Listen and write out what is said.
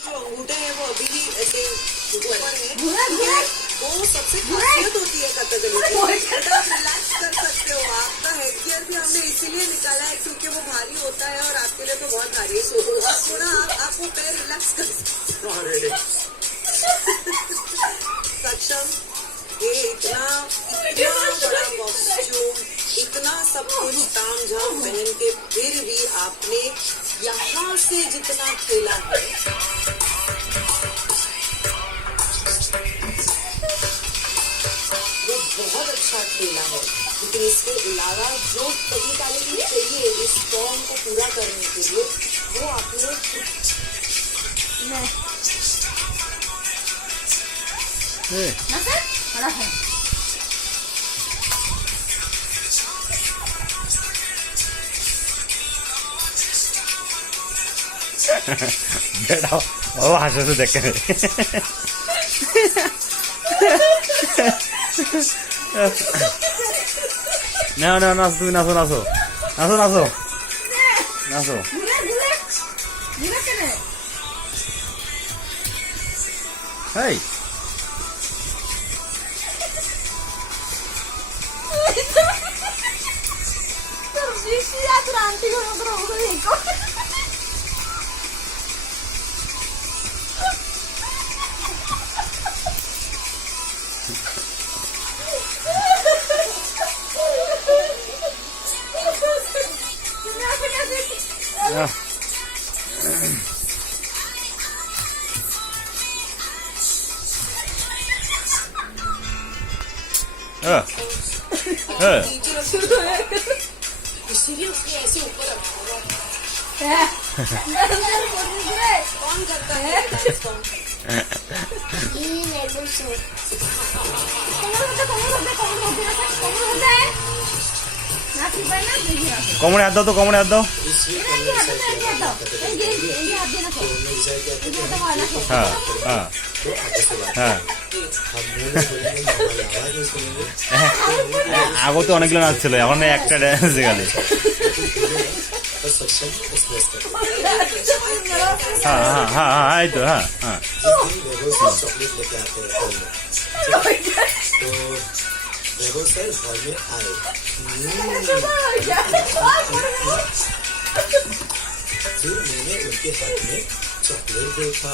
जो अंगूठे हैं वो अभी भी ऐसे ऊपर है। वो सबसे खासियत होती है कथकली की। आप रिलैक्स कर सकते हो। आपका हेड गियर भी हमने इसीलिए निकाला है क्योंकि वो भारी होता है और आपके लिए तो बहुत भारी है। सो थोड़ा आप वो पैर रिलैक्स कर सकते हो। सक्षम, ये इतना बड़ा कॉस्ट्यूम, इतना सब कुछ ताम झाम पहन के फिर भी आपने यहाँ से जितना खेला है वो बहुत अच्छा खेला है। लेकिन इसके अलावा जो टेक्निकलिटी चाहिए इस फॉर्म को पूरा करने के लिए वो आपने बेटा ও হাসছে দেখে না না নাচো তুমি নাচো নাচো নাচো নাচো নাচো হেই इसीलिए उसने ऐसे ऊपर रखा हुआ कौन करता है কোমরে হাত দাও তো কোমরে হাত দাও হ্যাঁ হ্যাঁ হ্যাঁ আগে তো অনেকগুলো নাচ ছিল এখন একটা ড্যান্স গেলে হ্যাঁ হ্যাঁ হ্যাঁ হ্যাঁ এই তো হ্যাঁ হ্যাঁ फिर मैंने उनके हाथ में चॉकलेट देखा।